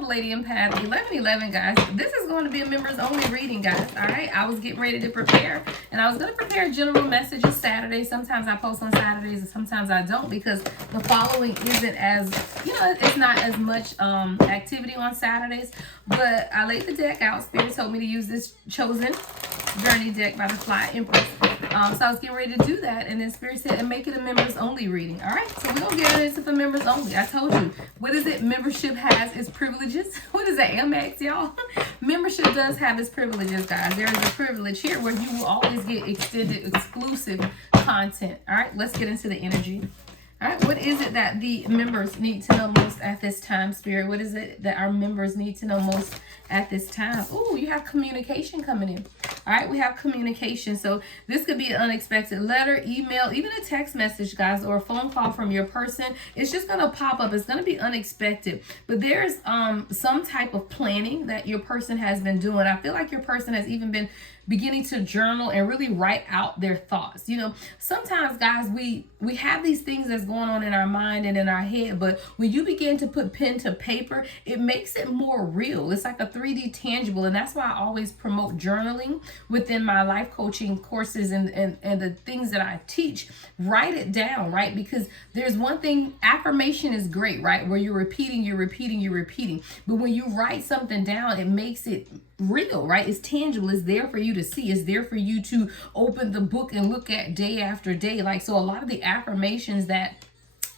the Lady Empath 1111, guys. This is going to be a members only reading, guys. All right, I was getting ready to prepare, and I was going to prepare general messages Saturday. Sometimes I post on Saturdays, and sometimes I don't, because the following isn't as, it's not as much activity on Saturdays. But I laid the deck out. Spirit told me to use this Chosen Journey deck by the Fly Empress. So I was getting ready to do that, and then Spirit said, and make it a members only reading. All right, so we're gonna get into for members only. I told you, what is it? Membership has its privileges. What is that, Amex, y'all? Membership does have its privileges, guys. There is a privilege here where you will always get extended, exclusive content. All right, let's get into the energy. All right, what is it that the members need to know most at this time, Spirit? What is it that our members need to know most at this time? Oh, you have communication coming in. All right, we have communication. So this could be an unexpected letter, email, even a text message, guys, or a phone call from your person. It's just going to pop up. It's going to be unexpected. But there's some type of planning that your person has been doing. I feel like your person has even been beginning to journal and really write out their thoughts. Sometimes, guys, we have these things that's going on in our mind and in our head, but when you begin to put pen to paper, it makes it more real. It's like a 3D tangible, and that's why I always promote journaling within my life coaching courses and the things that I teach. Write it down, right? Because there's one thing, affirmation is great, right? Where you're repeating. But when you write something down, it makes it real, right? It's tangible. It's there for you to see. It's there for you to open the book and look at day after day. So a lot of the affirmations that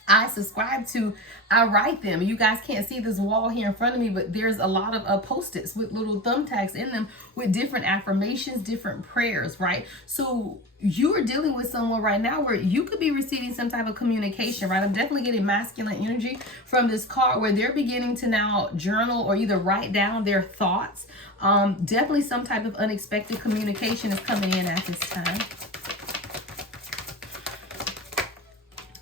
I subscribe to, I write them. You guys can't see this wall here in front of me, but there's a lot of Post-its with little thumbtacks in them with different affirmations, different prayers, right? So you are dealing with someone right now where you could be receiving some type of communication, right? I'm definitely getting masculine energy from this card where they're beginning to now journal or either write down their thoughts. Definitely some type of unexpected communication is coming in at this time.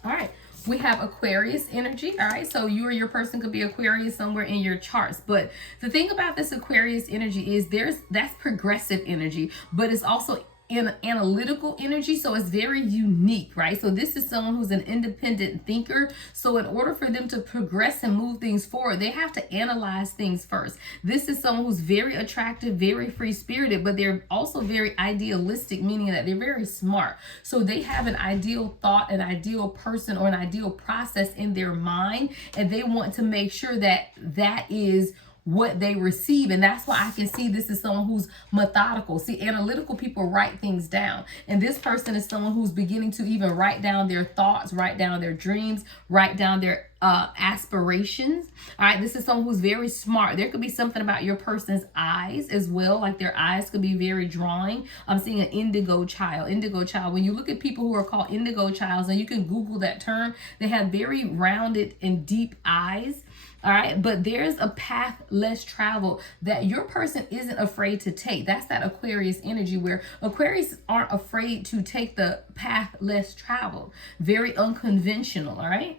All right. We have Aquarius energy. All right, so you or your person could be Aquarius somewhere in your charts. But the thing about this Aquarius energy is that's progressive energy, but it's also in analytical energy, so it's very unique, right? So this is someone who's an independent thinker. So in order for them to progress and move things forward, they have to analyze things first. This is someone who's very attractive, very free-spirited, but they're also very idealistic, meaning that they're very smart. So they have an ideal thought, an ideal person, or an ideal process in their mind, and they want to make sure that that is what they receive. And that's why I can see this is someone who's methodical. See, analytical people write things down, and this person is someone who's beginning to even write down their thoughts, write down their dreams, write down their aspirations. All right, this is someone who's very smart. There could be something about your person's eyes as well, like their eyes could be very drawing. I'm seeing an indigo child. When you look at people who are called indigo childs, and you can Google that term, they have very rounded and deep eyes. All right, but there's a path less traveled that your person isn't afraid to take. That's that Aquarius energy where Aquarius aren't afraid to take the path less traveled. Very unconventional, all right?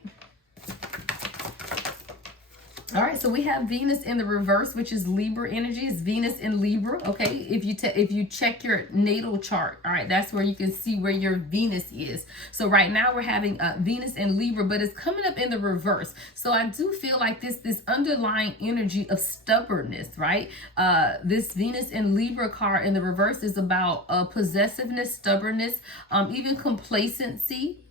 All right, so we have Venus in the reverse, which is Libra energy. It's Venus in Libra, okay? If you check your natal chart, all right, that's where you can see where your Venus is. So right now we're having Venus in Libra, but it's coming up in the reverse. So I do feel like this underlying energy of stubbornness, right? This Venus in Libra card in the reverse is about possessiveness, stubbornness, even complacency,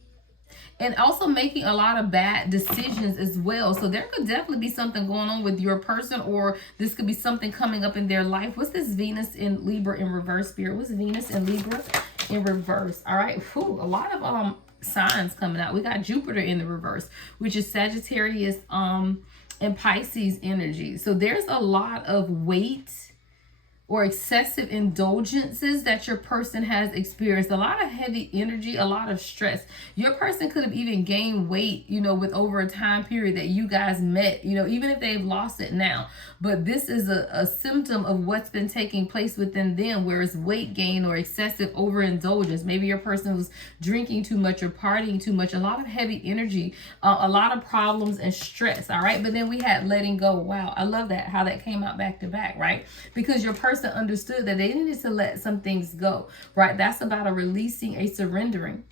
and also making a lot of bad decisions as well. So there could definitely be something going on with your person, or this could be something coming up in their life. What's this Venus in Libra in reverse, Spirit? What's Venus in Libra in reverse? All right, whew, a lot of signs coming out. We got Jupiter in the reverse, which is Sagittarius and Pisces energy. So there's a lot of weight or excessive indulgences that your person has experienced. A lot of heavy energy, a lot of stress. Your person could have even gained weight, with over a time period that you guys met, even if they've lost it now. But this is a symptom of what's been taking place within them, where it's weight gain or excessive overindulgence. Maybe your person was drinking too much or partying too much. A lot of heavy energy, a lot of problems and stress, all right? But then we had letting go. Wow, I love that, how that came out back to back, right? Because your person understood that they needed to let some things go, right? That's about a releasing, a surrendering.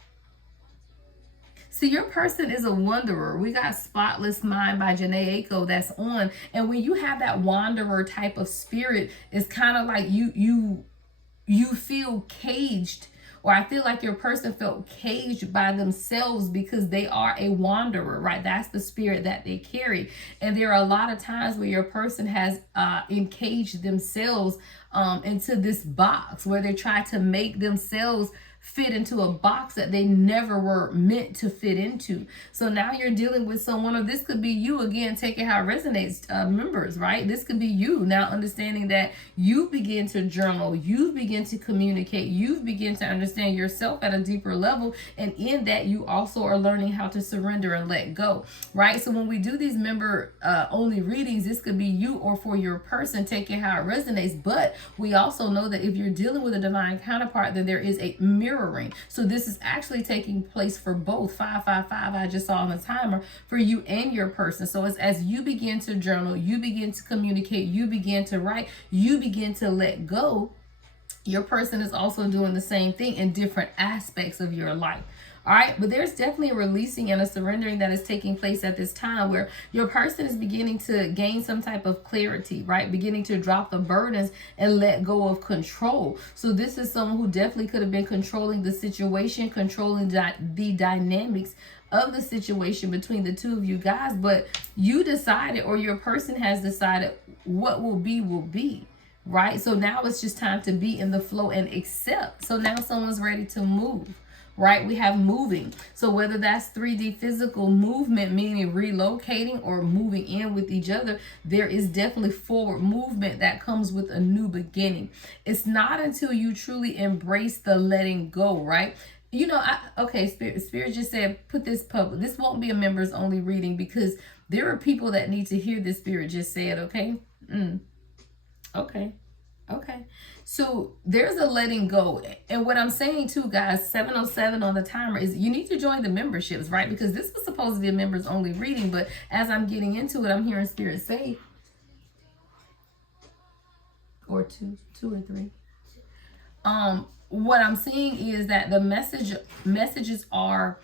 See, your person is a wanderer. We got Spotless Mind by Janae Aiko that's on. And when you have that wanderer type of spirit, it's kind of like you feel caged, or I feel like your person felt caged by themselves because they are a wanderer, right? That's the spirit that they carry. And there are a lot of times where your person has encaged themselves into this box, where they try to make themselves fit into a box that they never were meant to fit into. So now you're dealing with someone, or this could be you again, take it how it resonates, members, right? This could be you now understanding that you begin to journal, you begin to communicate, you begin to understand yourself at a deeper level, and in that you also are learning how to surrender and let go, right? So when we do these member only readings, this could be you or for your person, take it how it resonates. But we also know that if you're dealing with a divine counterpart, then there is a mirroring. So this is actually taking place for both. 555 I just saw on the timer, for you and your person. So it's as you begin to journal, you begin to communicate, you begin to write, you begin to let go, your person is also doing the same thing in different aspects of your life. All right, but there's definitely a releasing and a surrendering that is taking place at this time, where your person is beginning to gain some type of clarity, right? Beginning to drop the burdens and let go of control. So this is someone who definitely could have been controlling the situation, controlling the dynamics of the situation between the two of you guys, but you decided, or your person has decided, what will be. Right? So now it's just time to be in the flow and accept. So now someone's ready to move, right? We have moving. So whether that's 3D physical movement, meaning relocating or moving in with each other, there is definitely forward movement that comes with a new beginning. It's not until you truly embrace the letting go, right? You know, Spirit just said, put this public. This won't be a members only reading because there are people that need to hear this. Spirit just said, okay? Okay. So there's a letting go. And what I'm saying too, guys, 707 on the timer, is you need to join the memberships, right? Because this was supposed to be a members only reading, but as I'm getting into it, I'm hearing Spirit say, or two or three. What I'm seeing is that the messages are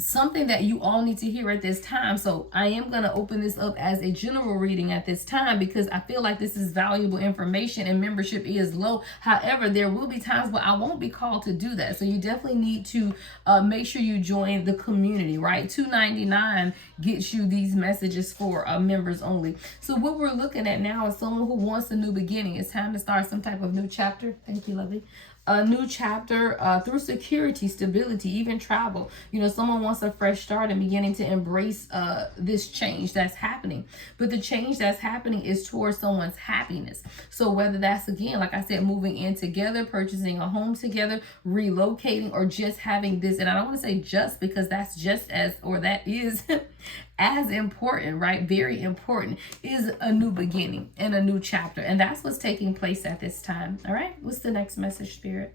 something that you all need to hear at this time. So I am going to open this up as a general reading at this time because I feel like this is valuable information and membership is low. However, there will be times where I won't be called to do that. So you definitely need to make sure you join the community, right? $2.99 gets you these messages for members only. So what we're looking at now is someone who wants a new beginning. It's time to start some type of new chapter. Thank you, lovely. A new chapter through security, stability, even travel. You know, someone wants a fresh start and beginning to embrace this change that's happening. But the change that's happening is towards someone's happiness. So whether that's, again, like I said, moving in together, purchasing a home together, relocating, or just having this, and I don't want to say just because that's just as, or that is as important, right? Very important, is a new beginning and a new chapter. And that's what's taking place at this time. All right. What's the next message, Spirit?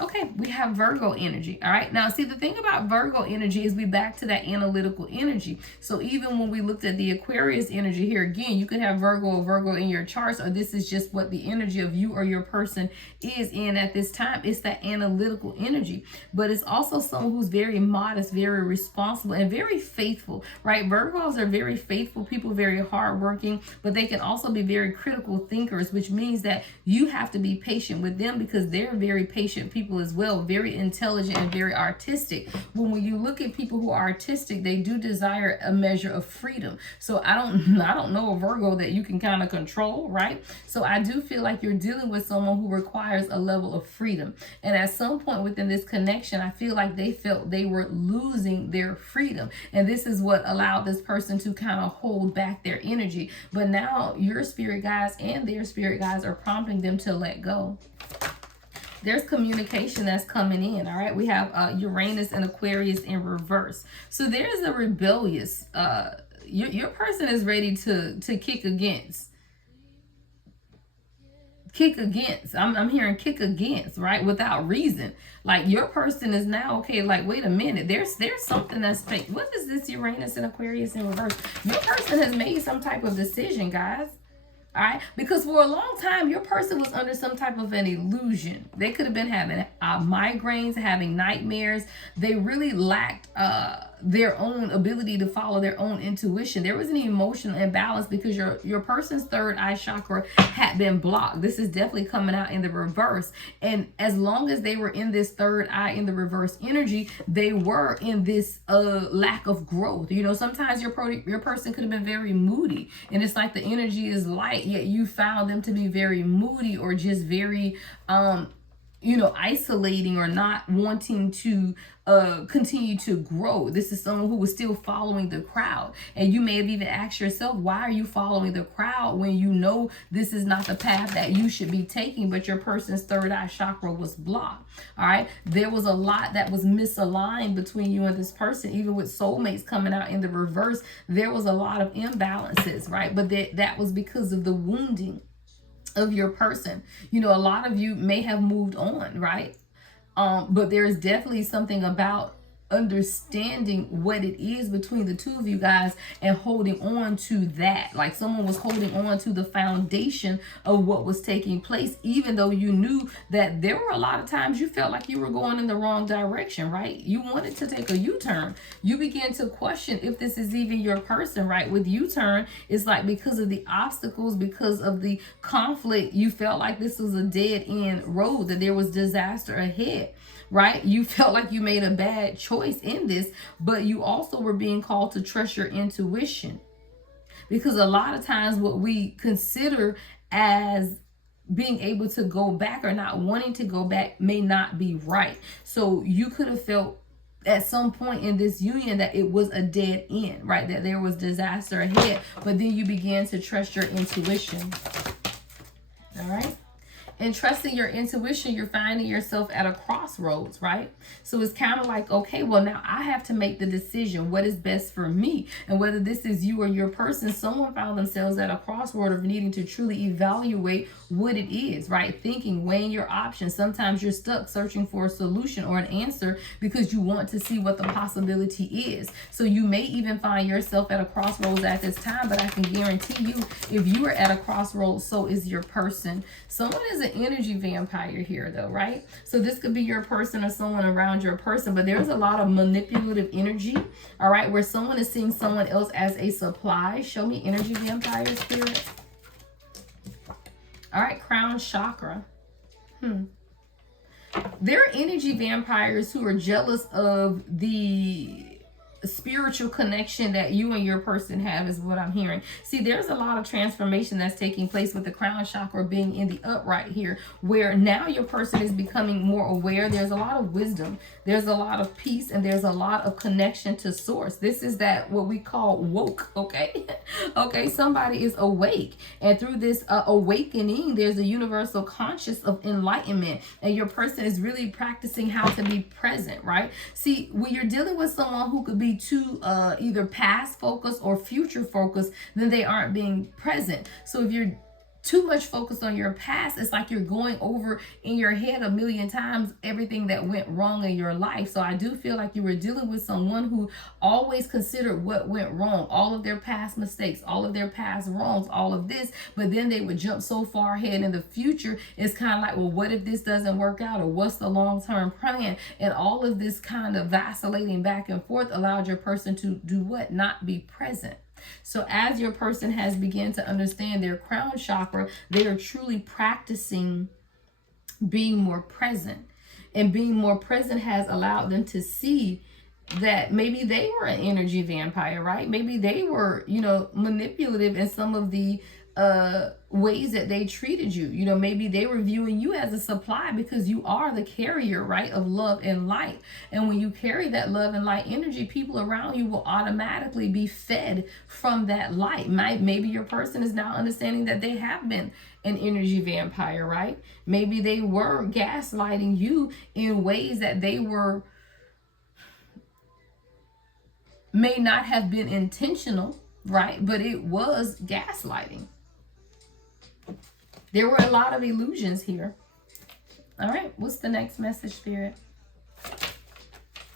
Okay, we have Virgo energy. All right. Now, see, the thing about Virgo energy is we back to that analytical energy. So even when we looked at the Aquarius energy here, again, you could have Virgo in your charts, or this is just what the energy of you or your person is in at this time. It's that analytical energy, but it's also someone who's very modest, very responsible, and very faithful, right? Virgos are very faithful people, very hardworking, but they can also be very critical thinkers, which means that you have to be patient with them because they're very patient people as well, very intelligent and very artistic. When you look at people who are artistic, they do desire a measure of freedom. So I don't know a Virgo that you can kind of control, right? So I do feel like you're dealing with someone who requires a level of freedom. And at some point within this connection, I feel like they felt they were losing their freedom. And this is what allowed this person to kind of hold back their energy. But now your spirit guides and their spirit guides are prompting them to let go. There's communication that's coming in. All right. We have Uranus and Aquarius in reverse. So there's a rebellious, your person is ready to kick against. I'm hearing kick against, right? Without reason. Like your person is now, okay, like, wait a minute. There's something that's fake. What is this Uranus and Aquarius in reverse? Your person has made some type of decision, guys. All right, because for a long time your person was under some type of an illusion. They could have been having migraines, having nightmares. They really lacked their own ability to follow their own intuition. There was an emotional imbalance because your person's third eye chakra had been blocked. This is definitely coming out in the reverse. And as long as they were in this third eye in the reverse energy, they were in this lack of growth. You know, sometimes your person could have been very moody, and it's like the energy is light, yet you found them to be very moody or just very isolating or not wanting to continue to grow. This is someone who was still following the crowd. And you may have even asked yourself, why are you following the crowd when you know this is not the path that you should be taking, but your person's third eye chakra was blocked. All right. There was a lot that was misaligned between you and this person, even with soulmates coming out in the reverse. There was a lot of imbalances, right? But that was because of the wounding of your person. You know, a lot of you may have moved on, right? But there is definitely something about understanding what it is between the two of you guys and holding on to that. Like someone was holding on to the foundation of what was taking place, even though you knew that there were a lot of times you felt like you were going in the wrong direction, right? You wanted to take a U-turn. You began to question if this is even your person, right? With U-turn, it's like because of the obstacles, because of the conflict, you felt like this was a dead end road, that there was disaster ahead. Right? You felt like you made a bad choice in this, but you also were being called to trust your intuition. Because a lot of times what we consider as being able to go back or not wanting to go back may not be right. So you could have felt at some point in this union that it was a dead end, right? That there was disaster ahead, but then you began to trust your intuition. All right? And trusting your intuition, you're finding yourself at a crossroads, right? So it's kind of like, okay, well, now I have to make the decision what is best for me. And whether this is you or your person, someone found themselves at a crossroad of needing to truly evaluate what it is, right? Thinking, weighing your options. Sometimes you're stuck searching for a solution or an answer because you want to see what the possibility is. So you may even find yourself at a crossroads at this time, but I can guarantee you, if you are at a crossroads, so is your person. Someone is an energy vampire here though, right? So this could be your person or someone around your person, but there's a lot of manipulative energy, all right, where someone is seeing someone else as a supply. Show me energy vampire spirit. All right, crown chakra. There are energy vampires who are jealous of the spiritual connection that you and your person have, is what I'm hearing. See, there's a lot of transformation that's taking place with the crown chakra being in the upright here, where now your person is becoming more aware. There's a lot of wisdom, there's a lot of peace, and there's a lot of connection to source. This is that what we call woke, okay? Okay, somebody is awake, and through this awakening, there's a universal conscious of enlightenment, and your person is really practicing how to be present, right? See, when you're dealing with someone who could be too either past focused or future focused, then they aren't being present. So if you're too much focused on your past, it's like you're going over in your head a million times everything that went wrong in your life. So I do feel like you were dealing with someone who always considered what went wrong, all of their past mistakes, all of their past wrongs, all of this, but then they would jump so far ahead in the future. It's kind of like, well, what if this doesn't work out, or what's the long-term plan? And all of this kind of vacillating back and forth allowed your person to do what? Not be present. So as your person has begun to understand their crown chakra, they are truly practicing being more present. And being more present has allowed them to see that maybe they were an energy vampire, right? Maybe they were, manipulative in some of the ways that they treated you. Maybe they were viewing you as a supply because you are the carrier, right, of love and light. And when you carry that love and light energy, people around you will automatically be fed from that light. Maybe your person is now understanding that they have been an energy vampire, right? Maybe they were gaslighting you in ways that they may not have been intentional, right? But it was gaslighting. There were a lot of illusions here. All right, what's the next message, Spirit?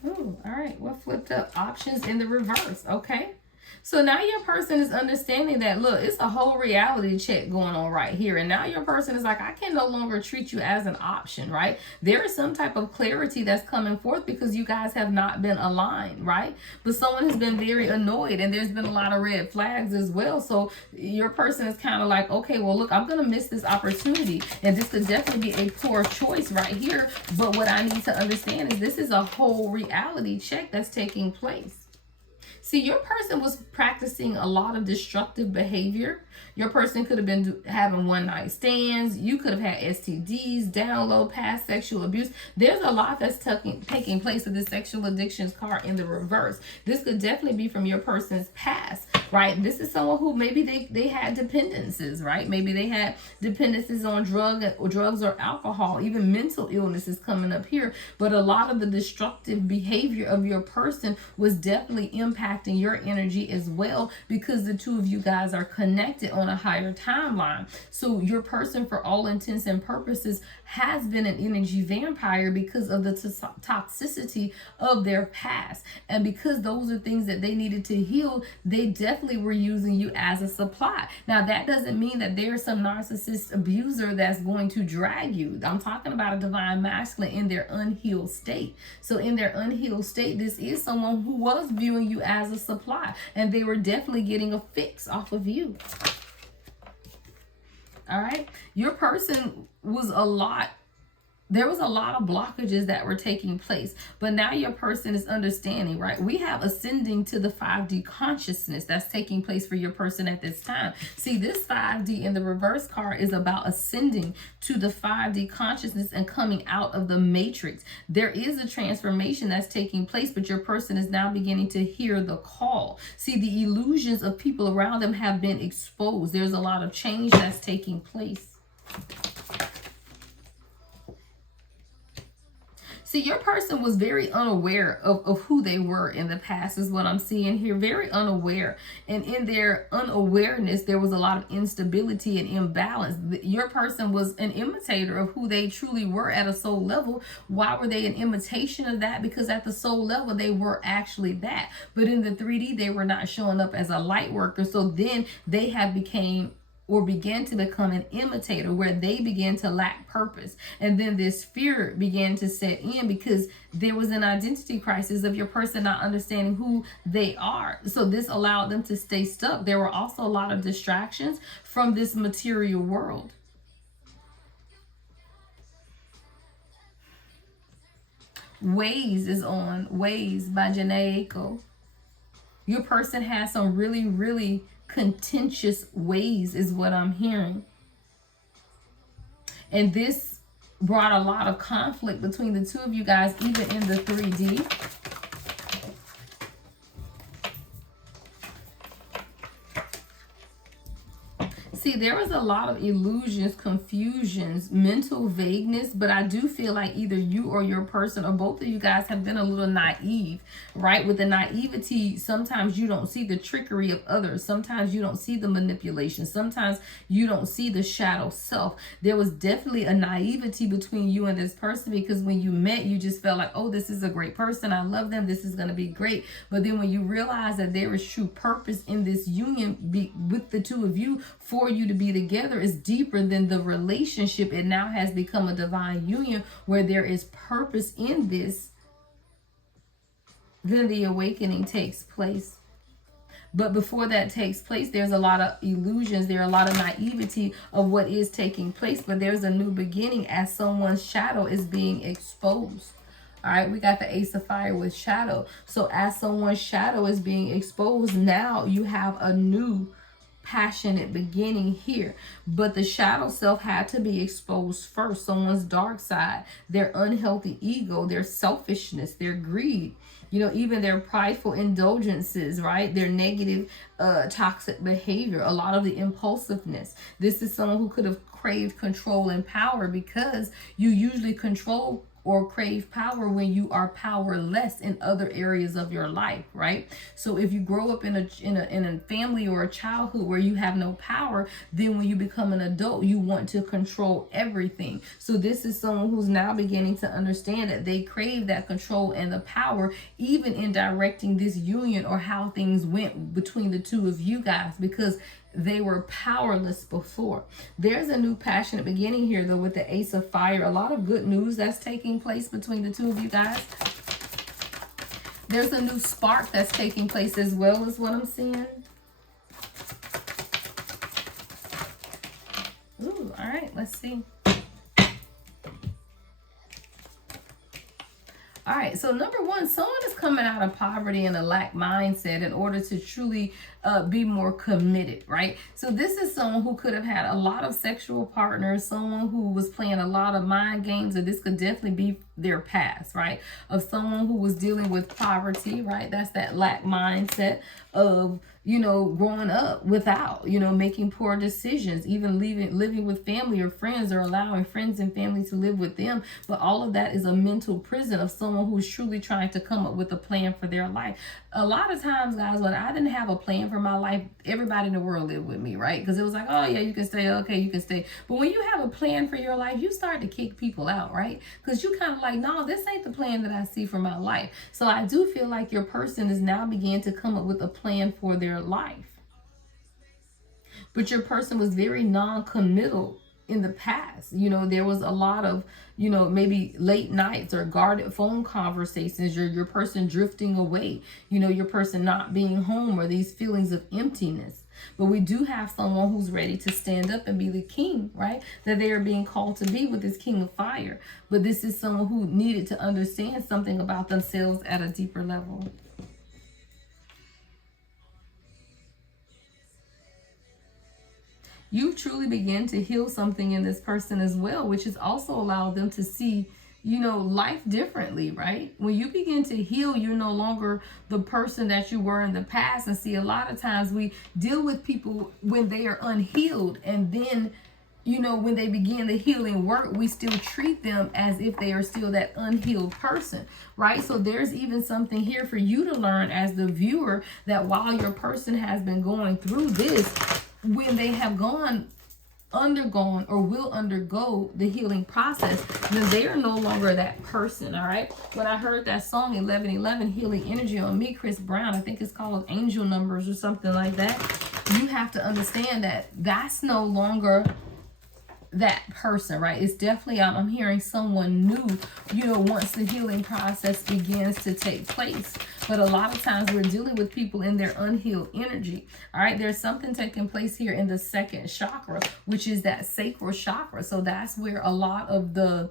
Oh, all right, what flipped up? Options in the reverse, okay? So now your person is understanding that, look, it's a whole reality check going on right here. And now your person is like, I can no longer treat you as an option, right? There is some type of clarity that's coming forth because you guys have not been aligned, right? But someone has been very annoyed and there's been a lot of red flags as well. So your person is kind of like, okay, well, look, I'm going to miss this opportunity. And this could definitely be a poor choice right here. But what I need to understand is this is a whole reality check that's taking place. See, your person was practicing a lot of destructive behavior. Your person could have been having one-night stands. You could have had STDs, down low, past sexual abuse. There's a lot that's taking place with this sexual addictions card in the reverse. This could definitely be from your person's past, right? This is someone who maybe they had dependencies, right? Maybe they had dependencies on drugs or alcohol. Even mental illness is coming up here. But a lot of the destructive behavior of your person was definitely impacting your energy as well, because the two of you guys are connected on a higher timeline. So your person, for all intents and purposes, has been an energy vampire because of the toxicity of their past. And because those are things that they needed to heal, they definitely were using you as a supply. Now, that doesn't mean that there's some narcissist abuser that's going to drag you. I'm talking about a divine masculine in their unhealed state. So in their unhealed state, this is someone who was viewing you as a supply, and they were definitely getting a fix off of you. All right. Your person was there was a lot of blockages that were taking place, but now your person is understanding, right? We have ascending to the 5D consciousness that's taking place for your person at this time. See, this 5D in the reverse card is about ascending to the 5D consciousness and coming out of the matrix. There is a transformation that's taking place, but your person is now beginning to hear the call. See, the illusions of people around them have been exposed. There's a lot of change that's taking place. See, your person was very unaware of who they were in the past, is what I'm seeing here. Very unaware. And in their unawareness, there was a lot of instability and imbalance. Your person was an imitator of who they truly were at a soul level. Why were they an imitation of that? Because at the soul level, they were actually that. But in the 3D, they were not showing up as a light worker. So then they have began to become an imitator, where they began to lack purpose. And then this fear began to set in because there was an identity crisis of your person not understanding who they are. So this allowed them to stay stuck. There were also a lot of distractions from this material world. Ways is on. Ways by Janae Aiko. Your person has some really, really contentious ways, is what I'm hearing. And this brought a lot of conflict between the two of you guys, even in the 3D. See, there was a lot of illusions, confusions, mental vagueness, but I do feel like either you or your person or both of you guys have been a little naive, right? With the naivety, sometimes you don't see the trickery of others. Sometimes you don't see the manipulation. Sometimes you don't see the shadow self. There was definitely a naivety between you and this person, because when you met, you just felt like, oh, this is a great person. I love them. This is going to be great. But then when you realize that there is true purpose in this union with the two of you, for you to be together, is deeper than the relationship. It now has become a divine union where there is purpose in this. Then the awakening takes place. But before that takes place, there's a lot of illusions. There are a lot of naivety of what is taking place. But there's a new beginning as someone's shadow is being exposed. All right, we got the Ace of Fire with shadow. So as someone's shadow is being exposed, now you have a new passionate beginning here. But the shadow self had to be exposed first. Someone's dark side, their unhealthy ego, their selfishness, their greed, even their prideful indulgences, right? Their negative, toxic behavior, a lot of the impulsiveness. This is someone who could have craved control and power, because you usually control or crave power when you are powerless in other areas of your life, right? So if you grow up in a family or a childhood where you have no power, then when you become an adult, you want to control everything. So this is someone who's now beginning to understand that they crave that control and the power, even in directing this union or how things went between the two of you guys, because they were powerless before. There's a new passionate beginning here, though, with the Ace of Fire. A lot of good news that's taking place between the two of you guys. There's a new spark that's taking place as well, is what I'm seeing. Ooh, all right, let's see. All right, so number one, someone is coming out of poverty and a lack mindset in order to truly be more committed, right? So this is someone who could have had a lot of sexual partners, someone who was playing a lot of mind games, or this could definitely be their past, right? Of someone who was dealing with poverty, right? That's that lack mindset of, you know, growing up without, you know, making poor decisions, even living with family or friends, or allowing friends and family to live with them. But all of that is a mental prison of someone who's truly trying to come up with a plan for their life. A lot of times, guys, when I didn't have a plan for my life, everybody in the world lived with me, right? Because it was like, oh yeah, you can stay, okay, you can stay. But when you have a plan for your life, you start to kick people out, right? Because you kind of like, no, this ain't the plan that I see for my life. So I do feel like your person is now beginning to come up with a plan for their life. But your person was very non-committal in the past. You know, there was a lot of, you know, maybe late nights or guarded phone conversations, your person drifting away, you know, your person not being home, or these feelings of emptiness. But we do have someone who's ready to stand up and be the king, right? That they are being called to be with this King of Fire. But this is someone who needed to understand something about themselves at a deeper level. You truly begin to heal something in this person as well, which has also allowed them to see, you know, life differently, right? When you begin to heal, you're no longer the person that you were in the past. And see, a lot of times we deal with people when they are unhealed, and then, you know, when they begin the healing work, we still treat them as if they are still that unhealed person, right? So there's even something here for you to learn as the viewer, that while your person has been going through this, when they have undergone or will undergo the healing process, then they are no longer that person. All right. When I heard that song 1111 Healing Energy on me, Chris Brown, I think it's called Angel Numbers or something like that, you have to understand that that's no longer that person, right? It's definitely, I'm hearing someone new, you know, once the healing process begins to take place. But a lot of times we're dealing with people in their unhealed energy. All right, there's something taking place here in the second chakra, which is that sacral chakra. So that's where a lot of the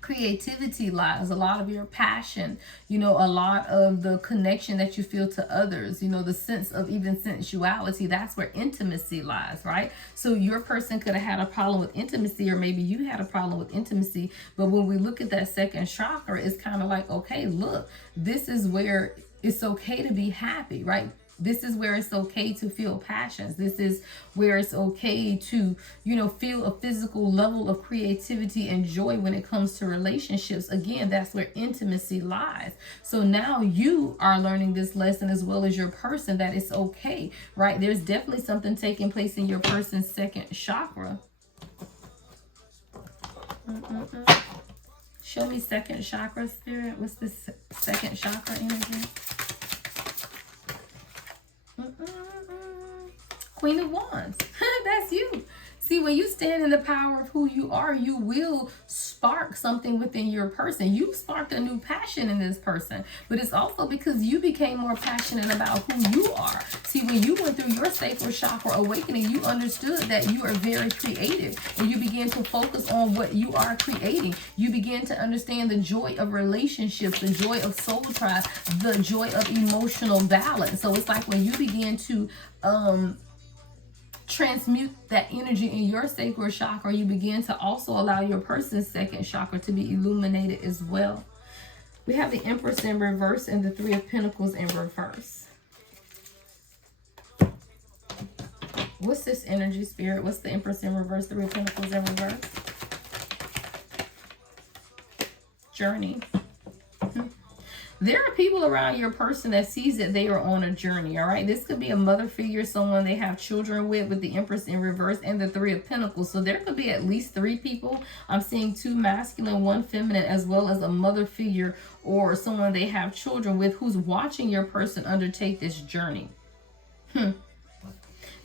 creativity lies, a lot of your passion, you know, a lot of the connection that you feel to others, you know, the sense of even sensuality. That's where intimacy lies, right? So your person could have had a problem with intimacy, or maybe you had a problem with intimacy. But when we look at that second chakra, it's kind of like, okay, look, this is where it's okay to be happy, right? This is where it's okay to feel passions. This is where it's okay to, you know, feel a physical level of creativity and joy when it comes to relationships. Again, that's where intimacy lies. So now you are learning this lesson, as well as your person, that it's okay, right? There's definitely something taking place in your person's second chakra. Show me second chakra, Spirit. What's this second chakra energy? Queen of Wands. That's you. See, when you stand in the power of who you are, you will spark something within your person. You sparked a new passion in this person, but it's also because you became more passionate about who you are. See, when you went through your sacral chakra awakening, you understood that you are very creative, and you began to focus on what you are creating. You begin to understand the joy of relationships, the joy of soul ties, the joy of emotional balance. So it's like when you begin to transmute that energy in your sacral chakra, you begin to also allow your person's second chakra to be illuminated as well. We have the Empress in reverse and the Three of Pentacles in reverse. What's this energy, Spirit? What's the Empress in reverse, Three of Pentacles in reverse? Journey. There are people around your person that sees that they are on a journey, all right? This could be a mother figure, someone they have children with the Empress in reverse and the Three of Pentacles. So there could be at least 3 people. I'm seeing 2 masculine, 1 feminine, as well as a mother figure or someone they have children with who's watching your person undertake this journey.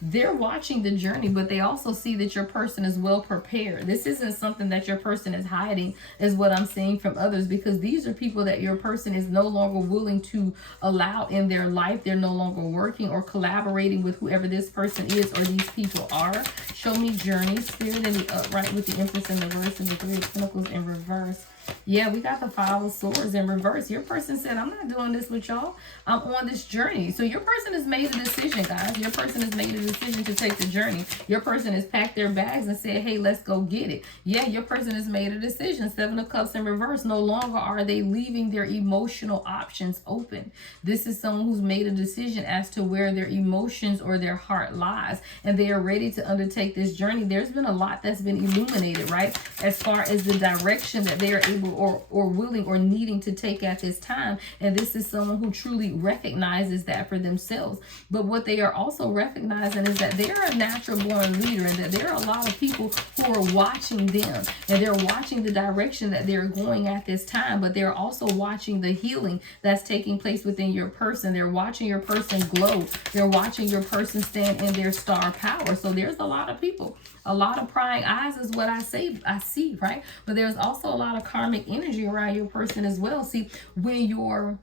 They're watching the journey, but they also see that your person is well prepared. This isn't something that your person is hiding, is what I'm seeing from others, because these are people that your person is no longer willing to allow in their life. They're no longer working or collaborating with whoever this person is or these people are. Show me journey, Spirit, in the upright with the Empress in reverse and the Three of Pentacles in reverse. Yeah, we got the Five of Swords in reverse. Your person said, I'm not doing this with y'all. I'm on this journey. So your person has made a decision, guys. Your person has made a decision to take the journey. Your person has packed their bags and said, hey, let's go get it. Yeah, your person has made a decision. 7 of Cups in reverse. No longer are they leaving their emotional options open. This is someone who's made a decision as to where their emotions or their heart lies. And they are ready to undertake this journey. There's been a lot that's been illuminated, right? As far as the direction that they are able or willing or needing to take at this time. And this is someone who truly recognizes that for themselves. But what they are also recognizing is that they're a natural born leader and that there are a lot of people who are watching them and they're watching the direction that they're going at this time, but they're also watching the healing that's taking place within your person. They're watching your person glow. They're watching your person stand in their star power. So there's a lot of people. A lot of prying eyes is what I see, right? But there's also a lot of karmic energy around your person as well. See, when your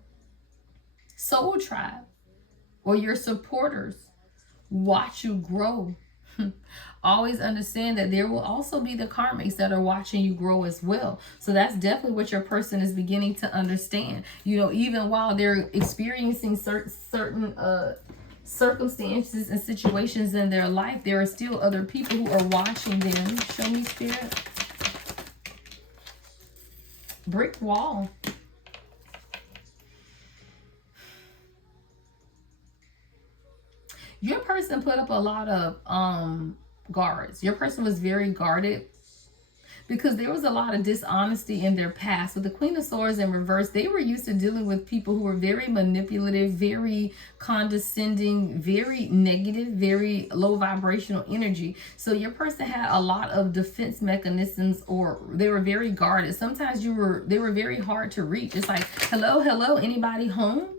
soul tribe or your supporters watch you grow, always understand that there will also be the karmics that are watching you grow as well. So that's definitely what your person is beginning to understand. You know, even while they're experiencing certain circumstances and situations in their life, there are still other people who are watching them. Show me, Spirit. Brick wall. Your person put up a lot of guards. Your person was very guarded because there was a lot of dishonesty in their past. With the Queen of Swords in reverse, they were used to dealing with people who were very manipulative, very condescending, very negative, very low vibrational energy. So your person had a lot of defense mechanisms, or they were very guarded. Sometimes they were very hard to reach. It's like, hello, anybody home?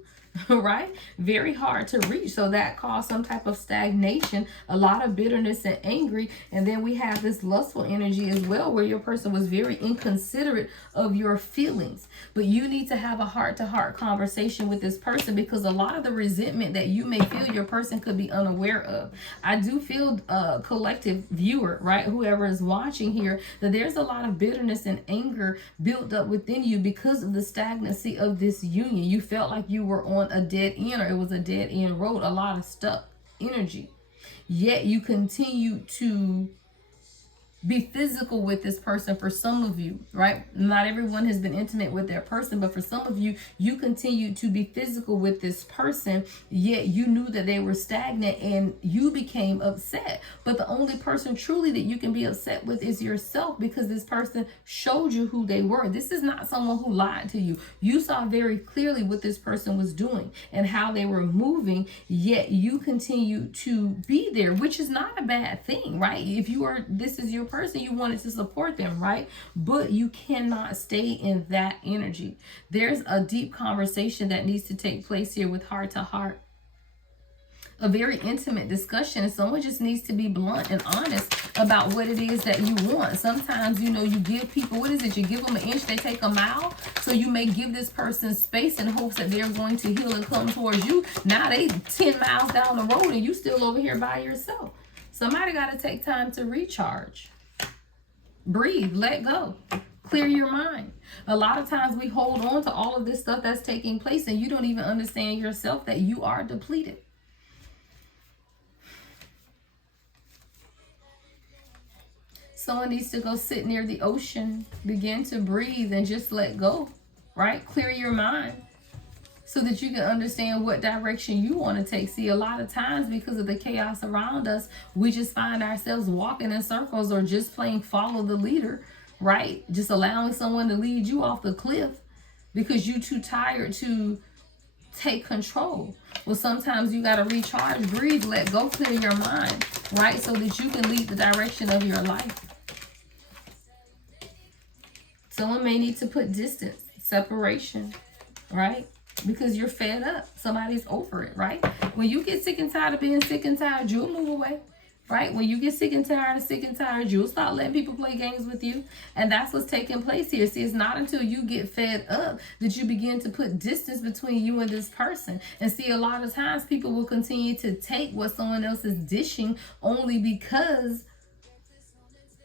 Right? Very hard to reach. So that caused some type of stagnation, a lot of bitterness and angry. And then we have this lustful energy as well, where your person was very inconsiderate of your feelings. But you need to have a heart-to-heart conversation with this person, because a lot of the resentment that you may feel, your person could be unaware of. I do feel, collective viewer, right? Whoever is watching here, that there's a lot of bitterness and anger built up within you because of the stagnancy of this union. You felt like you were on a dead end, or it was a dead end road, a lot of stuck energy. Yet you continue to be physical with this person. For some of you, right? Not everyone has been intimate with their person, but for some of you, you continue to be physical with this person, yet you knew that they were stagnant and you became upset. But the only person truly that you can be upset with is yourself, because this person showed you who they were. This is not someone who lied to you. You saw very clearly what this person was doing and how they were moving, yet you continue to be there, which is not a bad thing, right? If this is your person, you wanted to support them, right? But you cannot stay in that energy. There's a deep conversation that needs to take place here with heart to heart. A very intimate discussion, and someone just needs to be blunt and honest about what it is that you want. Sometimes, you give people, what is it? You give them an inch, they take a mile. So you may give this person space in hopes that they're going to heal and come towards you. Now they 10 miles down the road and you still over here by yourself. Somebody got to take time to recharge. Breathe, let go, clear your mind. A lot of times we hold on to all of this stuff that's taking place and you don't even understand yourself that you are depleted. Someone needs to go sit near the ocean, begin to breathe and just let go, right? Clear your mind so that you can understand what direction you want to take. See, a lot of times because of the chaos around us, we just find ourselves walking in circles or just playing follow the leader, right? Just allowing someone to lead you off the cliff because you're too tired to take control. Well, sometimes you got to recharge, breathe, let go, clear your mind, right? So that you can lead the direction of your life. Someone may need to put distance, separation, right? Because you're fed up. Somebody's over it, right? When you get sick and tired of being sick and tired, you'll move away, right? When you get sick and tired, you'll start letting people play games with you. And that's what's taking place here. See, it's not until you get fed up that you begin to put distance between you and this person. And see, a lot of times people will continue to take what someone else is dishing only because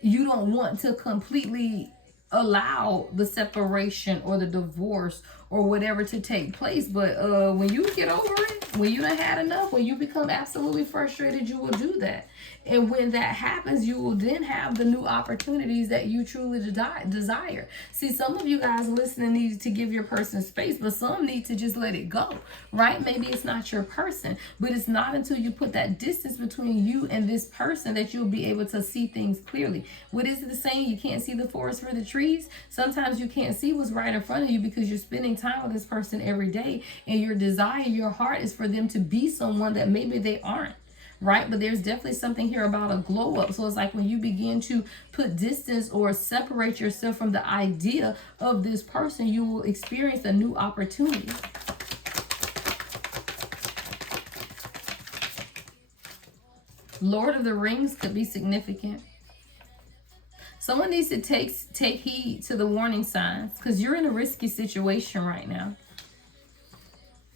you don't want to completely allow the separation or the divorce or whatever to take place. But when you get over it, when you done had enough, when you become absolutely frustrated, you will do that. And when that happens, you will then have the new opportunities that you truly desire. See, some of you guys listening need to give your person space, but some need to just let it go, right? Maybe it's not your person, but it's not until you put that distance between you and this person that you'll be able to see things clearly. What is the saying? You can't see the forest for the trees. Sometimes you can't see what's right in front of you because you're spending time with this person every day, and your desire, your heart is for them to be someone that maybe they aren't. Right? But there's definitely something here about a glow up. So it's like when you begin to put distance or separate yourself from the idea of this person, you will experience a new opportunity. Lord of the Rings could be significant. Someone needs to take heed to the warning signs because you're in a risky situation right now.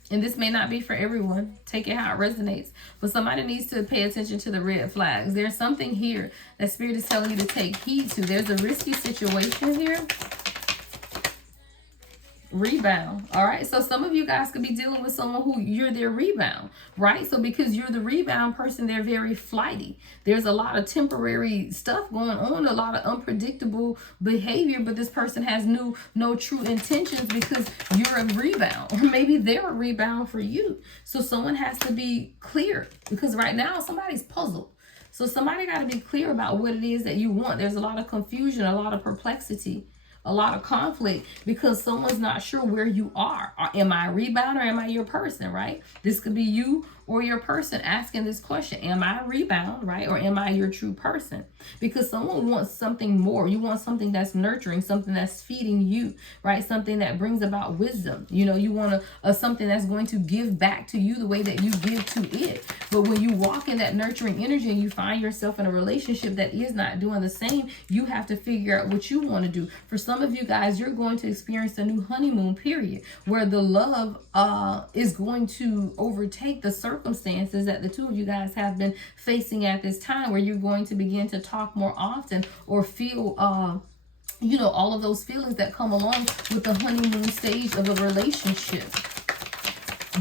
And this may not be for everyone. Take it how it resonates. But somebody needs to pay attention to the red flags. There's something here that Spirit is telling you to take heed to. There's a risky situation here. Rebound. All right. So some of you guys could be dealing with someone who you're their rebound, right? So because you're the rebound person, they're very flighty. There's a lot of temporary stuff going on, a lot of unpredictable behavior, but this person has no true intentions because you're a rebound, or maybe they're a rebound for you. So someone has to be clear because right now somebody's puzzled. So somebody got to be clear about what it is that you want. There's a lot of confusion, a lot of perplexity, a lot of conflict because someone's not sure where you are. Am I a rebound or am I your person, right? This could be you or your person asking this question. Am I a rebound, right? Or am I your true person? Because someone wants something more. You want something that's nurturing, something that's feeding you, right? Something that brings about wisdom. You know, you want something that's going to give back to you the way that you give to it. But when you walk in that nurturing energy and you find yourself in a relationship that is not doing the same, you have to figure out what you want to do. For some of you guys, you're going to experience a new honeymoon period where the love is going to overtake the circumstances that the two of you guys have been facing at this time, where you're going to begin to talk more often or feel all of those feelings that come along with the honeymoon stage of a relationship.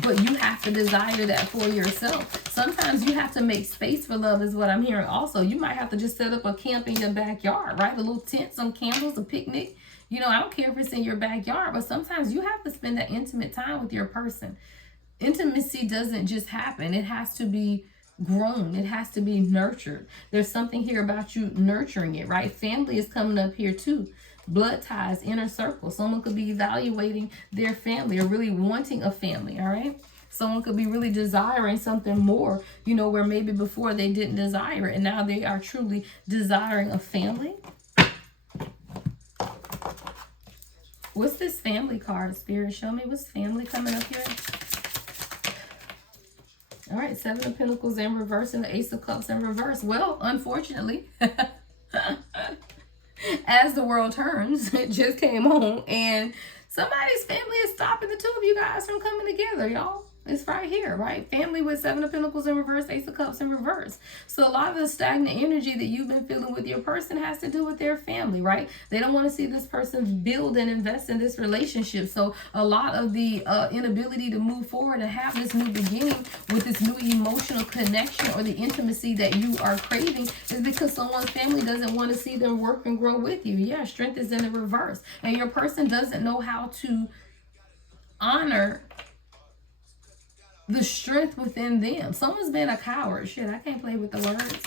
But you have to desire that for yourself. Sometimes you have to make space for love is what I'm hearing also. You might have to just set up a camp in your backyard, right? A little tent, some candles, a picnic. You know, I don't care if it's in your backyard, but sometimes you have to spend that intimate time with your person. Intimacy doesn't just happen. It has to be grown. It has to be nurtured. There's something here about you nurturing it, right? Family is coming up here too. Blood ties, inner circle. Someone could be evaluating their family or really wanting a family, all right? Someone could be really desiring something more, where maybe before they didn't desire it and now they are truly desiring a family. What's this family card, Spirit? Show me what's family coming up here. All right, Seven of Pentacles in reverse and the Ace of Cups in reverse. Well, unfortunately, as the world turns, it just came on, and somebody's family is stopping the two of you guys from coming together, y'all. It's right here, right? Family with Seven of Pentacles in reverse, Ace of Cups in reverse. So a lot of the stagnant energy that you've been feeling with your person has to do with their family, right? They don't want to see this person build and invest in this relationship. So a lot of the inability to move forward and have this new beginning with this new emotional connection or the intimacy that you are craving is because someone's family doesn't want to see them work and grow with you. Yeah, strength is in the reverse. And your person doesn't know how to honor the strength within them. Someone's been a coward. Shit, I can't play with the words.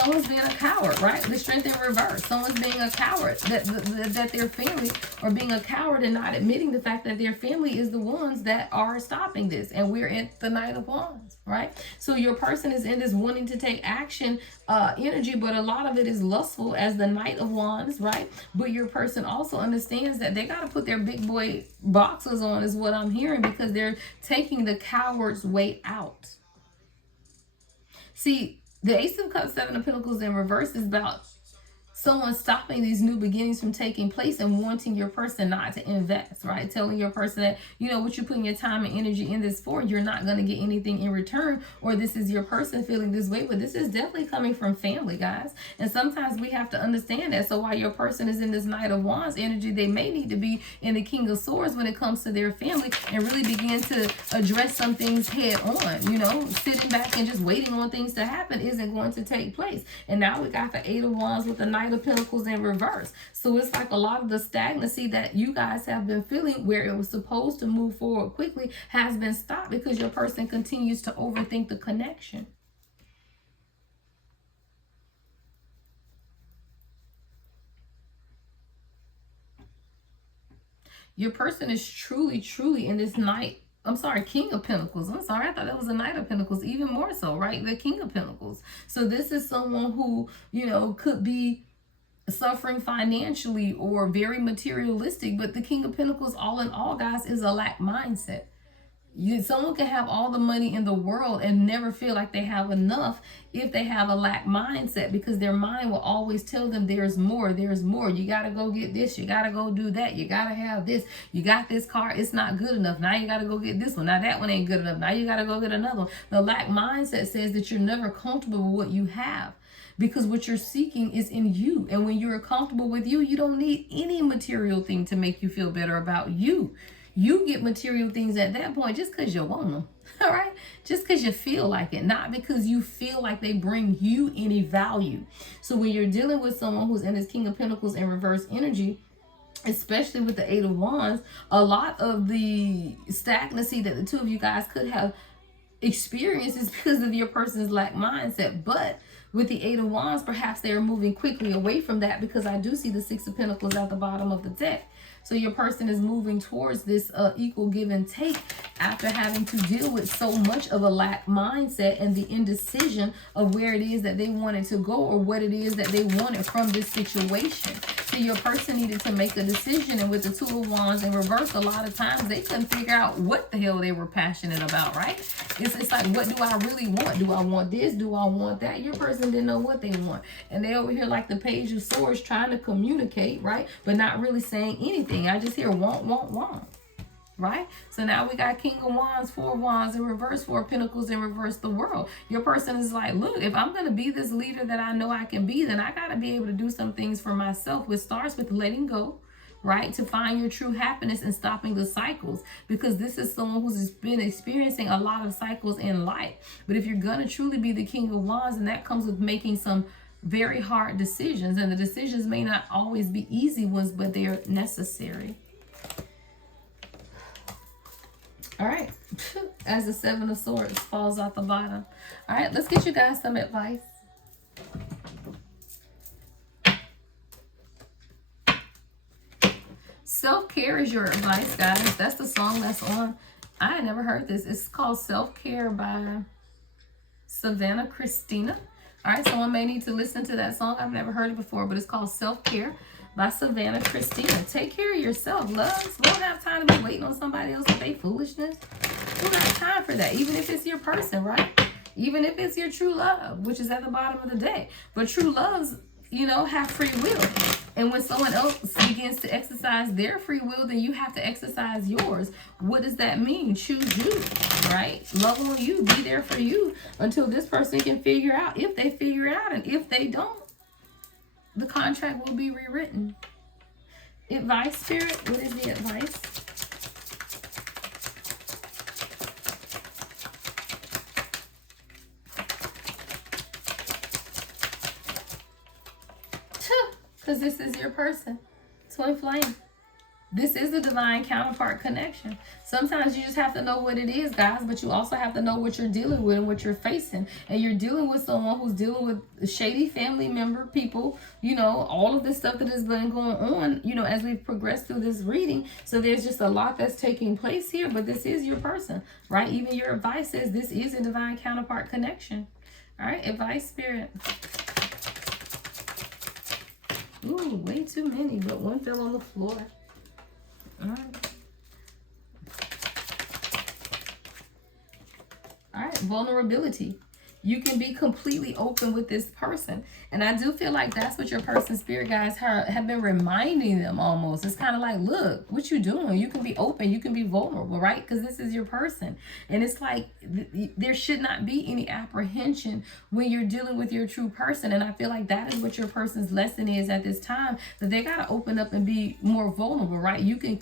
someone's being a coward, right? The Strength in reverse. Someone's being a coward, that their family are being a coward and not admitting the fact that their family is the ones that are stopping this. And we're in the Knight of Wands, right? So your person is in this wanting to take action energy, but a lot of it is lustful as the Knight of Wands, right? But your person also understands that they got to put their big boy boxers on, is what I'm hearing, because they're taking the coward's way out. See, the Ace of Cups, Seven of Pentacles in reverse is about someone stopping these new beginnings from taking place and wanting your person not to invest, right? Telling your person that, you know, what you're putting your time and energy in this for, you're not going to get anything in return, or this is your person feeling this way. But this is definitely coming from family, guys. And sometimes we have to understand that. So while your person is in this Knight of Wands energy, they may need to be in the King of Swords when it comes to their family and really begin to address some things head on. You know, sitting back and just waiting on things to happen isn't going to take place. And now we got the Eight of Wands with the Knight of Pentacles in reverse. So it's like a lot of the stagnancy that you guys have been feeling, where it was supposed to move forward quickly, has been stopped because your person continues to overthink the connection. Your person is truly in this King of Pentacles. I'm sorry, I thought that was a Knight of Pentacles, even more so, right? The King of Pentacles. So this is someone who, you know, could be suffering financially or very materialistic, but the King of Pentacles, all in all, guys, is a lack mindset. Someone can have all the money in the world and never feel like they have enough if they have a lack mindset, because their mind will always tell them there's more, there's more. You got to go get this. You got to go do that. You got to have this. You got this car. It's not good enough. Now you got to go get this one. Now that one ain't good enough. Now you got to go get another one. The lack mindset says that you're never comfortable with what you have, because what you're seeking is in you. And when you're comfortable with you, you don't need any material thing to make you feel better about you. You get material things at that point just because you want them, all right? Just because you feel like it, not because you feel like they bring you any value. So when you're dealing with someone who's in this King of Pentacles in reverse energy, especially with the Eight of Wands, a lot of the stagnancy that the two of you guys could have experienced is because of your person's lack mindset. But with the Eight of Wands, perhaps they are moving quickly away from that, because I do see the Six of Pentacles at the bottom of the deck. So your person is moving towards this equal give and take after having to deal with so much of a lack mindset and the indecision of where it is that they wanted to go or what it is that they wanted from this situation. So your person needed to make a decision, and with the Two of Wands in reverse, a lot of times they couldn't figure out what the hell they were passionate about, right? It's like, what do I really want? Do I want this? Do I want that? Your person didn't know what they want. And they over here like the Page of Swords trying to communicate, right? But not really saying anything. I just hear want, right? So now we got King of Wands, Four of Wands in reverse, Four of Pentacles in reverse, the World. Your person is like, look, if I'm going to be this leader that I know I can be, then I got to be able to do some things for myself, which starts with letting go, right? To find your true happiness and stopping the cycles, because this is someone who's been experiencing a lot of cycles in life. But if you're going to truly be the King of Wands, and that comes with making some very hard decisions, and the decisions may not always be easy ones, but they're necessary. All right, as the Seven of Swords falls out the bottom. All right, let's get you guys some advice. Self-care is your advice, guys. That's the song that's on. I had never heard this. It's called Self-Care by Savannah Christina. All right, someone may need to listen to that song. I've never heard it before, but it's called Self-Care by Savannah Christina. Take care of yourself, loves. We don't have time to be waiting on somebody else with their foolishness. We don't have time for that, even if it's your person, right? Even if it's your true love, which is at the bottom of the deck. But true loves, you know, have free will. And when someone else begins to exercise their free will, then you have to exercise yours. What does that mean? Choose you, right? Love on you. Be there for you until this person can figure out. If they figure it out, and if they don't, the contract will be rewritten. Advice, Spirit. What is the advice? Because this is your person. Twin flame. This is the divine counterpart connection. Sometimes you just have to know what it is, guys, but you also have to know what you're dealing with and what you're facing. And you're dealing with someone who's dealing with shady family member people, you know, all of this stuff that has been going on, you know, as we've progressed through this reading. So there's just a lot that's taking place here, but this is your person, right? Even your advice says this is a divine counterpart connection. All right, advice, spirit. Ooh, way too many, but one fell on the floor. All right, vulnerability. You can be completely open with this person. And I do feel like that's what your person's spirit guides have been reminding them almost. It's kind of like, look, what you doing? You can be open. You can be vulnerable, right? Because this is your person. And it's like there should not be any apprehension when you're dealing with your true person. And I feel like that is what your person's lesson is at this time, that they got to open up and be more vulnerable, right? You can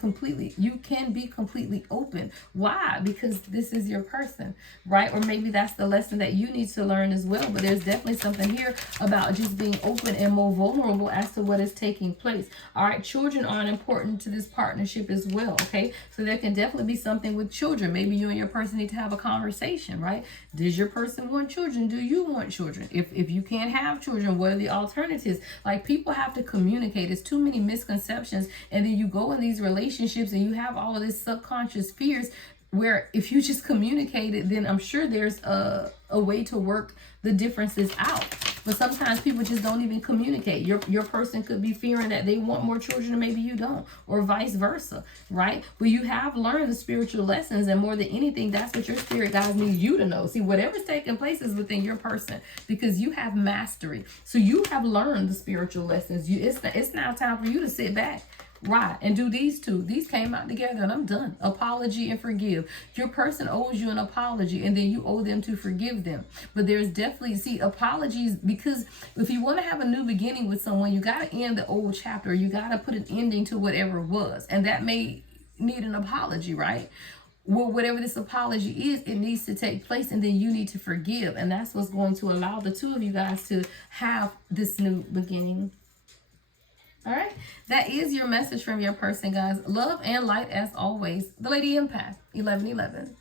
be completely open. Why? Because this is your person, right? Or maybe that's the lesson that you need to learn as well. But there's definitely something here about just being open and more vulnerable as to what is taking place. All right, children are important to this partnership as well. Okay, so there can definitely be something with children. Maybe you and your person need to have a conversation, right? Does your person want children? Do you want children? If you can't have children, what are the alternatives? Like, people have to communicate. It's too many misconceptions, and then you go in these relationships and you have all of this subconscious fears, where if you just communicate it, then I'm sure there's a way to work the differences out. But sometimes people just don't even communicate. Your person could be fearing that they want more children and maybe you don't, or vice versa, right? But you have learned the spiritual lessons, and more than anything, that's what your spirit guides need you to know. See, whatever's taking place is within your person, because you have mastery. So you have learned the spiritual lessons. It's now time for you to sit back. Right, and do these two. These came out together, and I'm done. Apology and forgive. Your person owes you an apology, and then you owe them to forgive them. But there's definitely, see, apologies, because if you want to have a new beginning with someone, you got to end the old chapter. You got to put an ending to whatever was, and that may need an apology, right? Well, whatever this apology is, it needs to take place, and then you need to forgive, and that's what's going to allow the two of you guys to have this new beginning. All right, that is your message from your person, guys. Love and light as always. The Lady Empath, 1111.